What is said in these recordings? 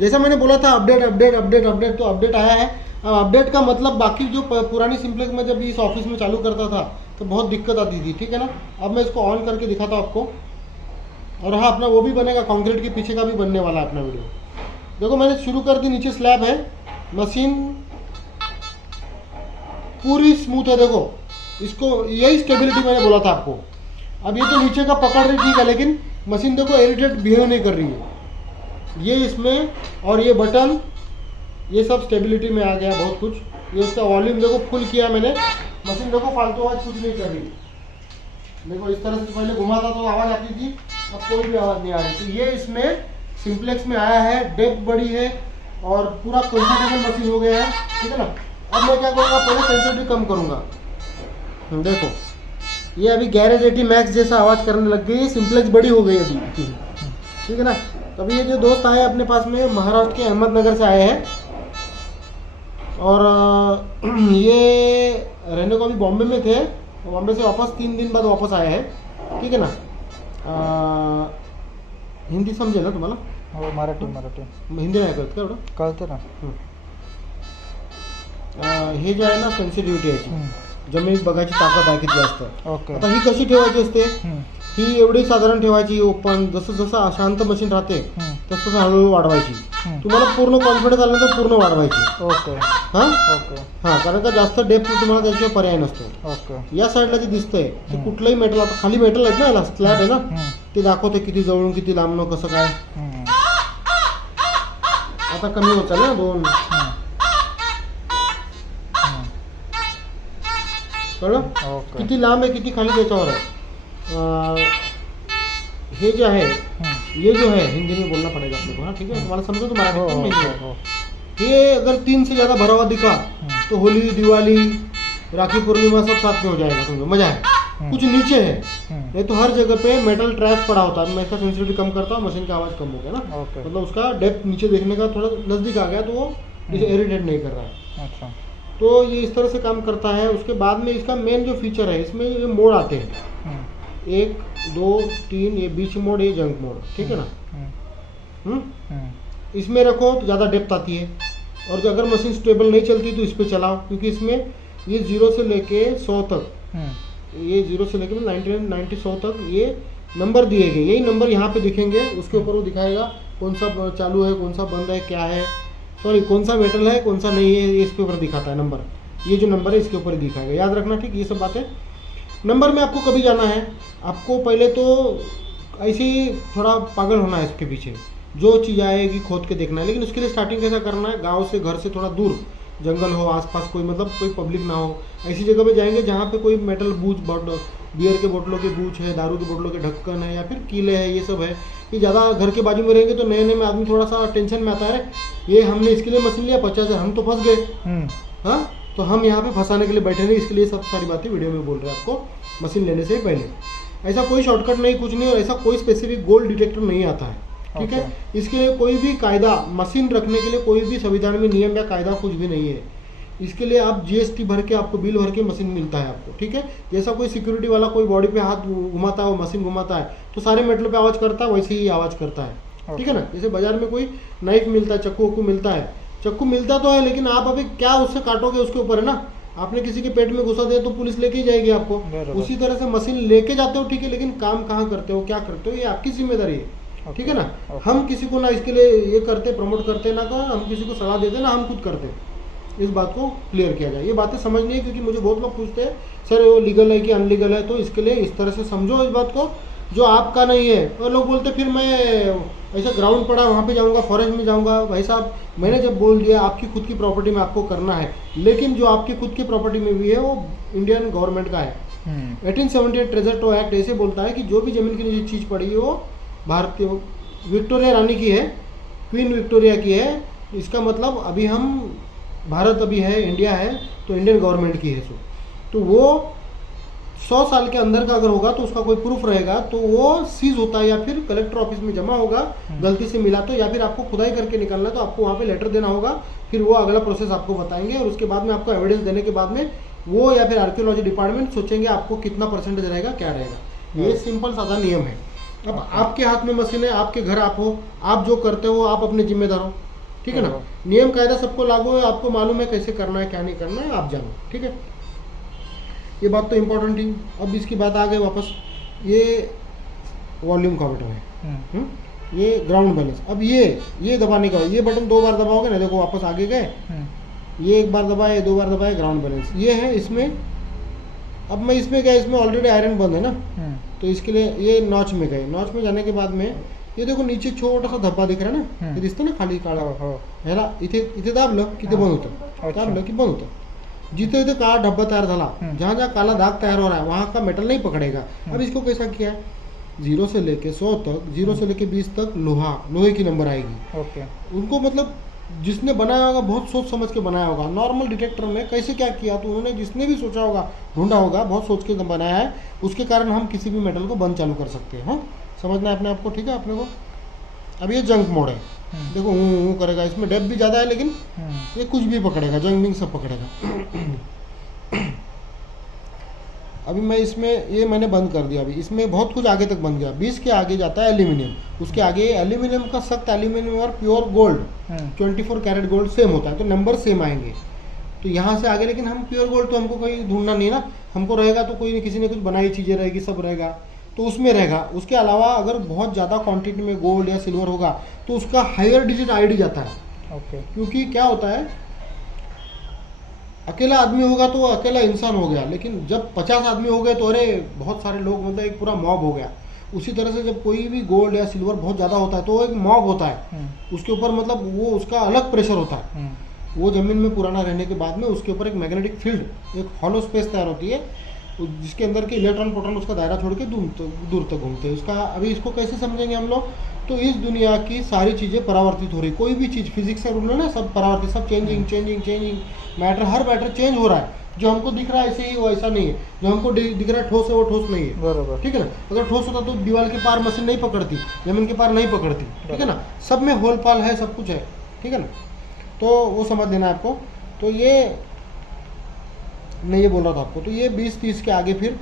जैसा मैंने बोला था अपडेट अपडेट अपडेट अपडेट, तो अपडेट आया है। अब अपडेट का मतलब बाकी जो पुरानी सिंप्लेक्स में जब इस ऑफिस में चालू करता था तो बहुत दिक्कत आती थी, ठीक है ना। अब मैं इसको ऑन करके दिखाता हूँ आपको। और हाँ, अपना वो भी बनेगा, कंक्रीट के पीछे का भी बनने वाला है अपना वीडियो। देखो मैंने शुरू कर दी, नीचे स्लैब है, मशीन पूरी स्मूथ है। देखो इसको, यही स्टेबिलिटी मैंने बोला था आपको। अब ये तो नीचे का पकड़ रही ठीक है, लेकिन मशीन देखो इरिटेट बिहेव नहीं कर रही है। ये इसमें और ये बटन, ये सब स्टेबिलिटी में आ गया बहुत कुछ। ये इसका वॉल्यूम देखो फुल किया मैंने, मशीन देखो फालतू आवाज़ कुछ नहीं कर रही। देखो इस तरह से पहले घुमाता तो आवाज़ आती थी, अब कोई भी आवाज़ नहीं आ रही। तो ये इसमें सिंप्लेक्स में आया है, डेप्थ बड़ी है और पूरा कंफर्टेबल मशीन हो गया है, ठीक है ना। अब मैं क्या करूँगा, पहले सेंसिटिविटी कम करूँगा। देखो ये अभी गैरेज 80 मैक्स जैसा आवाज़ करने लग गई है, सिंप्लेक्स बड़ी हो गई अभी, ठीक है ना। तो अभी ये जो दोस्त आए अपने पास में, महाराष्ट्र के अहमदनगर से आए हैं और ये रहने को अभी बॉम्बे में थे, बॉम्बे से वापस 3 दिन बाद वापस आए हैं, ठीक है ना। हिंदी समजेल ना तुम्हाला? हो, मराठी मराठी हिंदी नाही कळत का एवढं? कळतं ना. हे जे आहे ना सेन्सिटिव्हिटी याची, जमिनीत बघायची ताकद आहे किती जास्त. ओके. आता ही कशी ठेवायची असते, ही एवढी साधारण ठेवायची ओपन, जसं जसं अशांत मशीन राहते तसं तसं हळूहळू वाढवायची. तुम्हाला पूर्ण कॉन्फिडन्स आलं तर पूर्ण वाढवायची. ओके. हां ओके. हां, कारण का जास्त डेप्थ तुम्हाला त्याशिवाय पर्याय नसतो. ओके. या साईडला जे दिसतंय ते कुठलंही मेटल, आता खाली मेटल आहेत ना, याला स्लॅब आहे ना, ते दाखवते किती जवळून किती लांबणं कसं काय. आता कमी होत चालेल ना 2. कळलं ओके. किती लांब आहे किती खाली त्याच्यावर आहे. हे जे आहे, ये जो है हिंदी में बोलना पड़ेगा अपने को, हाँ ठीक है, तुम्हाला समझो तो मराठी में नहीं. ये अगर 3 से ज़्यादा भरा हुआ दिखा तो होली दिवाली राखी पूर्णिमा सब साथ में हो जाएगा, समझो मजा है. कुछ नीचे है, नहीं तो हर जगह पे मेटल ट्रैश पड़ा होता है. मैं इसका सेंसिटिविटी कम करता हूँ, मशीन की आवाज़ कम हो गया ना. ओके. मतलब उसका डेप्थ नीचे देखने का थोड़ा नज़दीक आ गया तो वो इसे इरिटेट नहीं कर रहा है. अच्छा. तो ये इस तरह से काम करता है. उसके बाद में इसका मेन जो फीचर है, इसमें ये मोड आते हैं, 1 2 3, ये बीच मोड, ये जंक मोड, ठीक है ना. इसमें रखो तो ज़्यादा डेप्थ आती है, और जो अगर मशीन स्टेबल नहीं चलती तो इस पर चलाओ, क्योंकि इसमें ये 0 से लेके 100 तक, ये 0 से लेके 90 100 तक ये नंबर दिए गए. यही नंबर यहाँ पे दिखेंगे, उसके ऊपर वो दिखाएगा कौन सा चालू है कौन सा बंद है, क्या है, सॉरी कौन सा मेटल है कौन सा नहीं है, ये इसके ऊपर दिखाता है नंबर. ये जो नंबर है इसके ऊपर दिखाएगा, याद रखना, ठीक. ये सब बातें नंबर में आपको कभी जाना है, आपको पहले तो ऐसे ही थोड़ा पागल होना है इसके पीछे, जो चीज़ आएगी खोद के देखना है. लेकिन उसके लिए स्टार्टिंग कैसा करना है, गांव से घर से थोड़ा दूर जंगल हो, आसपास कोई मतलब कोई पब्लिक ना हो, ऐसी जगह पे जाएंगे जहाँ पे कोई मेटल बूझ, बियर के बोतलों के बूझ है, दारू के बोतलों के ढक्कन है, या फिर कीले है, ये सब है. ये ज़्यादा घर के बाजू में रहेंगे तो नए नए में आदमी थोड़ा सा टेंशन में आता है, ये हमने इसके लिए मशीन लिया 50,000, हम तो फंस गए. हाँ, तो हम यहाँ पे फंसाने के लिए बैठे नहीं, इसके लिए सब सारी बातें वीडियो में बोल रहे हैं आपको मशीन लेने से पहले. ऐसा कोई शॉर्टकट नहीं, कुछ नहीं, और ऐसा कोई स्पेसिफिक गोल्ड डिटेक्टर नहीं आता है, ठीक है. इसके लिए कोई भी कायदा, मशीन रखने के लिए कोई भी संविधान में नियम या कायदा कुछ भी नहीं है. इसके लिए आप GST भर के, आपको बिल भर के मशीन मिलता है आपको, ठीक है. जैसा कोई सिक्योरिटी वाला कोई बॉडी पे हाथ घुमाता है, वो मशीन घुमाता है तो सारे मेटल पे आवाज़ करता है, वैसे ही आवाज़ करता है, ठीक है ना. जैसे बाजार में कोई नाइफ मिलता है, चक्कू वक्कू मिलता है, चक्कू मिलता तो है, लेकिन आप अभी क्या उससे काटोगे उसके ऊपर है ना. आपने किसी के पेट में घुसा दिया तो पुलिस लेके ही जाएगी आपको. उसी तरह से मशीन लेके जाते हो, ठीक है, लेकिन काम कहाँ करते हो, क्या करते हो, ये आपकी जिम्मेदारी है, ठीक है ना. हम किसी को ना इसके लिए ये करते, प्रमोट करते ना, हम किसी को सलाह देते ना, हम खुद करते. इस बात को क्लियर किया जाए. ये बातें समझनी है, क्योंकि मुझे बहुत लोग पूछते हैं सर वो लीगल है कि अनलीगल है, तो इसके लिए इस तरह से समझो इस बात को जो आपका नहीं है. और लोग बोलते फिर मैं ऐसा ग्राउंड पड़ा वहाँ पे जाऊँगा, फॉरेस्ट में जाऊँगा. भाई साहब, मैंने जब बोल दिया आपकी खुद की प्रॉपर्टी में आपको करना है, लेकिन जो आपकी खुद की प्रॉपर्टी में भी है वो इंडियन गवर्नमेंट का है. 1878 ट्रेजर टो एक्ट ऐसे बोलता है कि जो भी ज़मीन की नीचे चीज़ पड़ी है वो भारतीय विक्टोरिया रानी की है, क्वीन विक्टोरिया की है. इसका मतलब अभी हम भारत अभी है, इंडिया है, तो इंडियन गवर्नमेंट की है. तो वो 100 साल के अंदर का अगर होगा तो उसका कोई प्रूफ रहेगा तो वो सीज होता है, या फिर कलेक्टर ऑफिस में जमा होगा, गलती से मिला तो, या फिर आपको खुदाई करके निकालना तो आपको वहाँ पे लेटर देना होगा. फिर वो अगला प्रोसेस आपको बताएंगे, और उसके बाद में आपको एविडेंस देने के बाद में वो या फिर आर्कियोलॉजी डिपार्टमेंट सोचेंगे आपको कितना परसेंटेज रहेगा, क्या रहेगा. ये सिंपल सादा नियम है. अब आपके हाथ में मशीन है, आपके घर आप हो, आप जो करते हो आप अपने जिम्मेदार हो, ठीक है ना। नियम कायदा सबको लागू है, आपको मालूम है कैसे करना है क्या नहीं करना है, आप जानो, ठीक है। ये बात तो इम्पोर्टेंट थी। अब इसकी बात आ गई वापस, ये वॉल्यूम का बटन है, ये ग्राउंड बैलेंस। अब ये दबाने का, ये बटन 2 बार दबाओगे ना, देखो वापस आगे गए, ये 1 बार दबाए, 2 बार दबाए, ग्राउंड बैलेंस ये है इसमें। अब मैं इसमें गया, इसमें ऑलरेडी आयरन बंद है ना, तो इसके लिए ये नॉच में गए। नॉच में जाने के बाद में ये देखो नीचे छोटा सा धब्बा दिख रहा है ना, ये दिसतं ना खाली काळा ह्याला, इथे दाबलं की ते बंद होतं, दाबलं की बंद होतं। जिथे जिथे काला धब्बा तैयार झाला, जहाँ जहाँ काला दाग तैयार हो रहा है वहाँ का मेटल नहीं पकड़ेगा। अब इसको कैसा किया है, 0 से लेके 100 तक, 0 से लेके 20 तक लोहे की नंबर आएगी। ओके। उनको मतलब जिसने बनाया होगा बहुत सोच समझ के बनाया होगा। नॉर्मल डिटेक्टर में कैसे क्या किया, तो उन्होंने जिसने भी सोचा होगा, ढूंढा होगा, बहुत सोच के बनाया है। उसके कारण हम किसी भी मेटल को बंद चालू कर सकते हैं। हाँ, समझना है अपने आप को, ठीक है अपने को। अब ये जंक मोड है, देखो हूँ करेगा, इसमें डेप्थ भी ज़्यादा है, लेकिन ये कुछ भी पकड़ेगा, जंग सब पकड़ेगा। अभी मैं इसमें ये मैंने बंद कर दिया। अभी इसमें बहुत कुछ आगे तक बन गया। 20 के आगे जाता है एल्यूमिनियम, उसके आगे एल्यूमिनियम का सख्त एल्यूमिनियम और pure gold 24 carat gold same होता है, तो नंबर सेम आएंगे। तो यहाँ से आगे, लेकिन हम प्योर गोल्ड तो हमको कोई ढूंढना नहीं ना, हमको रहेगा तो कोई किसी ने कुछ बनाई चीज़ें रहेगी, सब रहेगा तो उसमें रहेगा। उसके अलावा अगर बहुत ज़्यादा क्वांटिटी में गोल्ड या सिल्वर होगा तो उसका हायर डिजिट आईडी जाता है। ओके। क्योंकि क्या होता है, अकेला आदमी होगा तो वो अकेला इंसान हो गया, लेकिन जब 50 आदमी हो गए तो अरे बहुत सारे लोग, मतलब एक पूरा मॉब हो गया। उसी तरह से जब कोई भी गोल्ड या सिल्वर बहुत ज़्यादा होता है तो वो एक मॉब होता है, उसके ऊपर मतलब वो उसका अलग प्रेशर होता है। वो ज़मीन में पुराना रहने के बाद में उसके ऊपर एक मैग्नेटिक फील्ड, एक हॉलो स्पेस तैयार होती है, जिसके अंदर के इलेक्ट्रॉन प्रोटॉन उसका दायरा छोड़ के दूर तक घूमते हैं। उसका अभी इसको कैसे समझेंगे हम लोग, तो इस दुनिया की सारी चीज़ें परावर्तित हो रही, कोई भी चीज़ फिजिक्स का रूल है ना, सब परावर्तित, सब चेंजिंग मैटर, हर मैटर चेंज हो रहा है। जो हमको दिख रहा है ऐसे ही, वो ऐसा नहीं है। जो हमको दिख रहा है ठोस है, वो ठोस नहीं है, बराबर, ठीक है ना। अगर ठोस होता तो दीवार के पार मशीन नहीं पकड़ती, जमीन के पार नहीं पकड़ती, ठीक है ना। सब में होल पाल है, सब कुछ है, ठीक है ना। तो वो समझ लेना है आपको। तो ये मैं ये बोल रहा था आपको, तो ये 20-30 के आगे फिर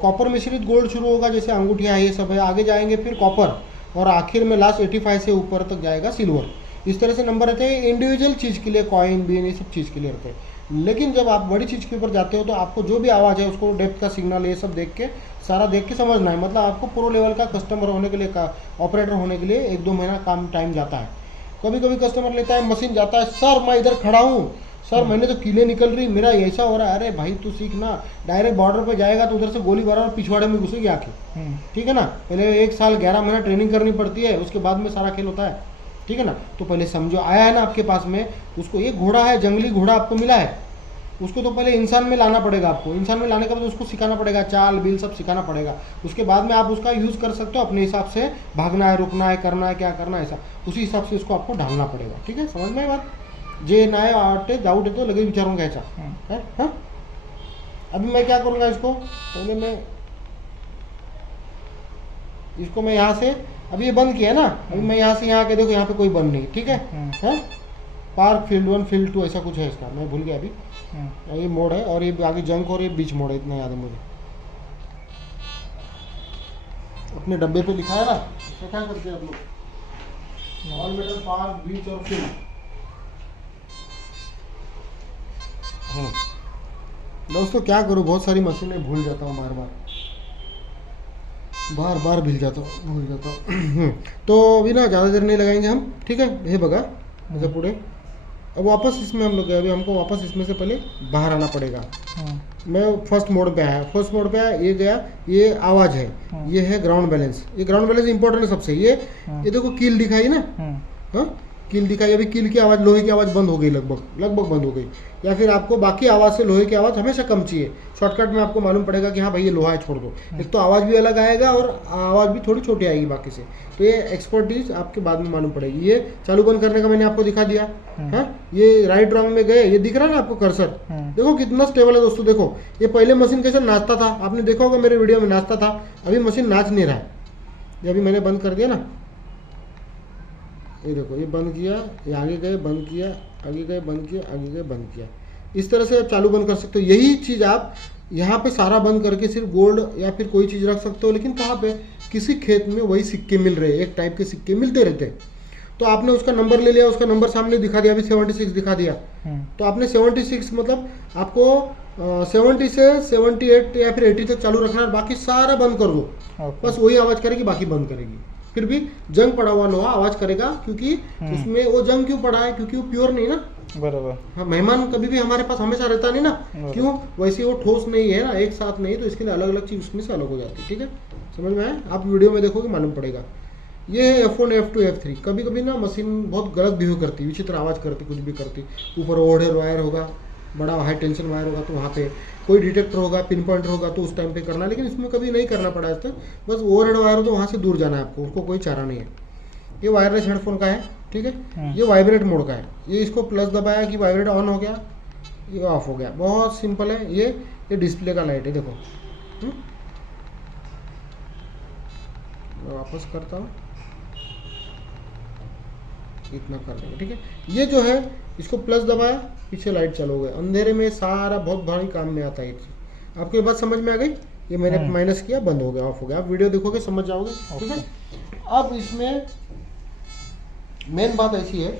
कॉपर मिश्रित गोल्ड शुरू होगा, जैसे अंगूठियाँ ये सब है, आगे जाएंगे फिर कॉपर, और आखिर में लास्ट 85 से ऊपर तक जाएगा सिल्वर। इस तरह से नंबर रहते हैं इंडिविजुअल चीज़ के लिए, कॉइन बीन, ये सब चीज़ के लिए रहते हैं। लेकिन जब आप बड़ी चीज़ के ऊपर जाते हो तो आपको जो भी आवाज़ है उसको, डेप्थ का सिग्नल, ये सब देख के, सारा देख के समझना है। मतलब आपको प्रो लेवल का कस्टमर होने के लिए, का ऑपरेटर होने के लिए 1-2 महीना काम टाइम जाता है। कभी कभी कस्टमर लेता है, मशीन जाता है, सर मैं इधर खड़ा हूँ, सर मैंने तो कीले निकल रही, मेरा ऐसा हो रहा है। अरे भाई तू सीख ना, डायरेक्ट बॉर्डर पे जाएगा तो उधर से गोली मारा और पिछवाड़े में घुसेगी आके, ठीक है ना। पहले 1 साल 11 महीना ट्रेनिंग करनी पड़ती है, उसके बाद में सारा खेल होता है, ठीक है ना। तो पहले समझो, आया है ना आपके पास में, उसको एक घोड़ा है, जंगली घोड़ा आपको मिला है, उसको तो पहले इंसान में लाना पड़ेगा आपको। इंसान में लाने के बाद उसको सिखाना पड़ेगा, चाल बिल सब सिखाना पड़ेगा। उसके बाद में आप उसका यूज़ कर सकते हो अपने हिसाब से, भागना है, रुकना है, करना है, क्या करना है, ऐसा उसी हिसाब से उसको आपको ढालना पड़ेगा, ठीक है। समझ में बात, जे नाही वाटते डाउट येतो लगेच विचारून घ्यायचा है। हाँ, अभी मैं क्या करूँगा, इसको पहले मैं यहाँ से, अभी ये बंद किया है ना, अभी मैं यहाँ से यहाँ के, देखो यहाँ पे कोई बंद नहीं, ठीक है। हाँ, पार्क फील्ड 1 फील्ड 2 ऐसा कुछ है इसका, मैं भूल गया अभी। ये मोड है, और ये आगे जंक और ये बीच मोड है, इतना याद है मुझे। अपने डब्बे पे लिखा है ना, तो क्या करते हैं आप लोग, ऑल मेटल, पार्क, बीच और फील्ड। दोस्तों क्या करूँ, बहुत सारी मशीनें भूल जाता हूँ, बार बार भूल जाता हूँ। तो अभी ना ज़्यादा देर नहीं लगाएंगे हम, ठीक है। हे बघा अच्छा पुढे, अब वापस इसमें हम लोग गए, अभी हमको वापस इसमें से पहले बाहर आना पड़ेगा। मैं फर्स्ट मोड पे आया, ये गया, ये आवाज़ है, ये है ग्राउंड बैलेंस। ये ग्राउंड बैलेंस इंपॉर्टेंट है सबसे। ये देखो कील दिखाई ना, हाँ कील दिखाई। अभी कील की आवाज़, लोहे की आवाज़ बंद हो गई, लगभग बंद हो गई। या फिर आपको बाकी आवाज़ से लोहे की आवाज़ हमेशा कम चाहिए। शॉर्टकट में आपको मालूम पड़ेगा कि हाँ भाई ये लोहा है, छोड़ दो। एक तो आवाज़ भी अलग आएगा और आवाज़ भी थोड़ी छोटी आएगी बाकी से। तो ये एक्सपर्टीज आपके बाद में मालूम पड़ेगी। ये चालू बंद करने का मैंने आपको दिखा दिया। हाँ, ये राइट रॉन्ग में गए, ये दिख रहा है ना आपको कर्सर, देखो कितना स्टेबल है दोस्तों। देखो ये पहले मशीन कैसे नाचता था, आपने देखा होगा मेरे वीडियो में, नाचता था। अभी मशीन नाच नहीं रहा है। ये अभी मैंने बंद कर दिया ना, ये देखो, ये बंद किया, ये आगे गए, बंद किया, आगे गए, बंद किया, आगे गए, बंद किया। इस तरह से आप चालू बंद कर सकते हो। यही चीज़ आप यहाँ पे सारा बंद करके सिर्फ गोल्ड या फिर कोई चीज़ रख सकते हो। लेकिन कहाँ पे, किसी खेत में वही सिक्के मिल रहे, एक टाइप के सिक्के मिलते रहते हैं, तो आपने उसका नंबर ले लिया, उसका नंबर सामने दिखा दिया, अभी 76 दिखा दिया, तो आपने 76 मतलब आपको 70 से 78 या फिर 80 तक चालू रखना है, बाकी सारा बंद कर दो। बस वही आवाज़ करेगी, बाकी बंद करेगी। फिर भी जंग पड़ा हुआ लोहा आवाज़ करेगा, क्योंकि उसमें वो जंग क्यों पड़ा है, क्योंकि वो प्योर नहीं ना। बराबर। हाँ, मेहमान कभी भी हमारे पास हमेशा रहता नहीं ना, क्यों, वैसे वो ठोस नहीं है ना, एक साथ नहीं, तो इसके लिए अलग अलग चीज़ उसमें से अलग हो जाती है। ठीक है, समझ में आया? आप वीडियो में देखोगे मालूम पड़ेगा। ये है F1 F2 F3। कभी कभी ना मशीन बहुत गलत बिहेव करती, विचित्र आवाज़ करती, कुछ भी करती। ऊपर ओवरहेड वायर होगा, बड़ा हाई टेंशन वायर होगा, तो वहाँ पे कोई डिटेक्टर होगा, पिन पॉइंटर होगा, तो उस टाइम पे करना है। लेकिन इसमें कभी नहीं करना पड़ा आज तक। बस ओवरहेड वायर हो तो वहाँ से दूर जाना है आपको, उसको कोई चारा नहीं है। ये वायरलेस हेडफोन का है, ठीक है। ये वाइब्रेट मोड का है, ये इसको प्लस दबाया कि वाइब्रेट ऑन हो गया, ये ऑफ हो गया, बहुत सिंपल है। ये डिस्प्ले का लाइट है, देखो। मैं वापस करता हूँ, इतना कर देंगे, ठीक है। ये जो है, इसको प्लस दबाया, पीछे लाइट चालू हो गया। अंधेरे में सारा बहुत भारी काम में आता है। आपको ये बात समझ में आ गई? ये मैंने माइनस किया, बंद हो गया, ऑफ हो गया। आप वीडियो देखोगे समझ जाओगे, ठीक है। अब इसमें मेन बात ऐसी है,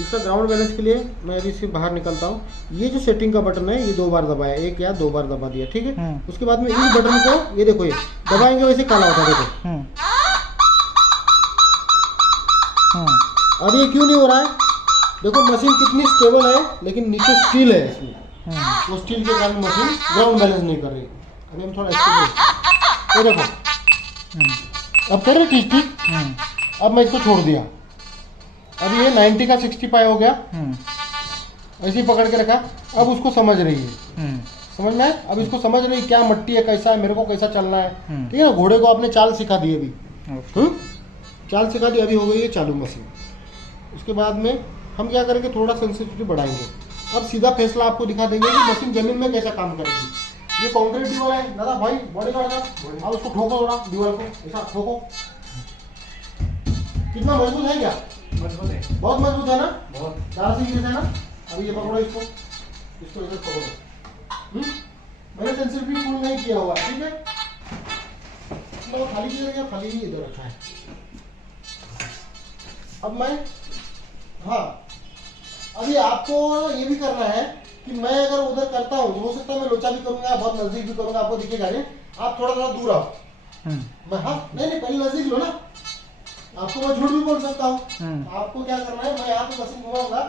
इसका ग्राउंड बैलेंस के लिए मैं अभी इससे बाहर निकलता हूँ। ये जो सेटिंग का बटन है, ये 2 बार दबाया, 1 या 2 बार दबा दिया, ठीक है। उसके बाद में इस बटन को, ये देखो, ये दबाएंगे वैसे काला होता है, देखो। अब ये क्यों नहीं हो रहा है? देखो मशीन कितनी स्टेबल है, लेकिन नीचे स्टील है इसमें, वो स्टील के कारण मशीन ग्राउंड बैलेंस नहीं कर रही। अभी हम थोड़ा स्टेबल, ये देखो अब कर रही ठीक। अब मैं इसको छोड़ दिया, अब ये 90 का 65 हो गया, ऐसे ही पकड़ के रखा। अब उसको समझ रही है, समझ में? अब इसको समझ रही क्या मट्टी है, कैसा है, मेरे को कैसा चलना है, ठीक है ना। घोड़े को आपने चाल सिखा दी, अभी चाल सिखा दी, अभी हो गई है चालू मशीन। उसके बाद में हम क्या करेंगे, थोड़ा सेंसिटिविटी बढ़ाएंगे। अब सीधा फैसला आपको दिखा देंगे कि मशीन जमीन में कैसा काम करेगी। ये कंक्रीट दीवार है दादा भाई, बॉडीगार्ड का, आप उसको ठोको थोड़ा, दीवार को ऐसा ठोको। कितना मजबूत है, क्या मजबूत है? बहुत मजबूत है ना, बहुत दार से है ना। अभी ये पकड़ो, इसको इधर पकड़ो। मैंने सेंसिटिविटी फुल नहीं किया हुआ, ठीक है। खाली किधर गया, खाली ही इधर रखा है। अब मैं, हाँ, अभी आपको ये भी करना है कि मैं अगर उधर करता हूँ, हो सकता है मैं लोचा भी करूंगा, बहुत नजदीक भी करूंगा, आपको दिखेगा नहीं। आप थोड़ा थोड़ा दूर आओ। मैं, हाँ, नहीं, पहले नजदीक लो ना। आपको मैं झूठ भी बोल सकता हूँ। आपको क्या करना है, मैं यहाँ पे मशीन घुमाऊंगा,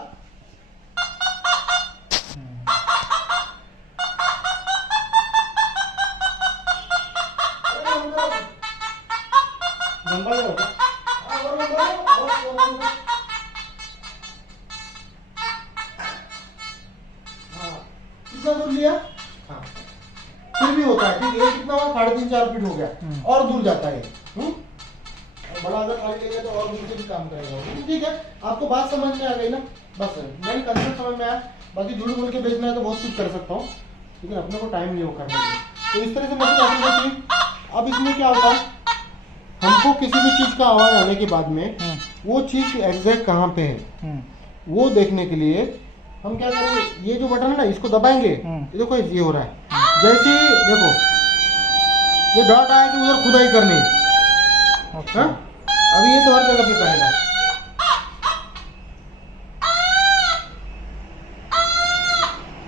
कितना दूर लिया, हाँ, फिर भी होता है, ठीक है। कितना हुआ, 3.5-4 फीट हो गया, और दूर जाता है। बड़ा अगर खाली लेंगे तो और दूर से भी काम करेगा, ठीक है। आपको बात समझ में आ गई ना, बस मेन कंसेप्ट समझ में आया। बाकी झूठ बोल के बेचना है तो बहुत कुछ कर सकता हूँ, लेकिन अपने को टाइम नहीं हो करने के। तो इस तरह से मशीन आती रहती। अब इसमें क्या होता है, हमको किसी भी चीज़ का आवाज़ आने के बाद में वो चीज़ एग्जैक्ट कहाँ पे है, वो देखने के लिए हम क्या करेंगे, ये जो बटन है ना, इसको दबाएंगे, ये देखो ये हो रहा है। जैसे देखो ये डॉट आया कि उधर खुदाई करनी है, हाँ, अभी ये तो हर जगह पे करेगा।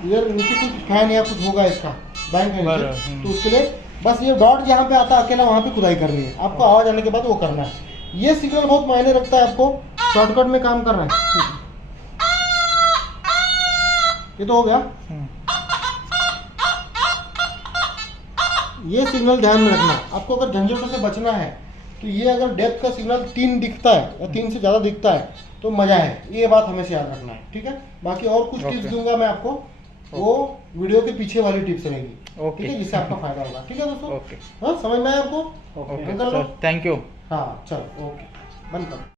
इधर नीचे कुछ फैन या कुछ होगा, इसका बैंक है नीचे, तो उसके लिए बस ये डॉट जहाँ पे आता है अकेला, वहाँ पे खुदाई करनी है आपको। आवाज आने के बाद वो करना है। ये सिग्नल बहुत मायने रखता है, आपको शॉर्टकट में काम करना है। ये तो हो गया। ये सिग्नल ध्यान में रखना, आपको अगर झंझटों से बचना है तो ये अगर डेप्थ का सिग्नल 3 दिखता है या 3 से ज़्यादा दिखता है तो मज़ा है, ये बात हमेशा याद रखना है, ठीक है। बाकी और कुछ टिप्स दूंगा मैं आपको, वो वीडियो के पीछे वाली टिप्स रहेगी, ठीक है, जिससे आपका फायदा होगा, ठीक है दोस्तों। हाँ, समझ में आया आपको? Thank you. हाँ, चलो, ओके, बंद करो।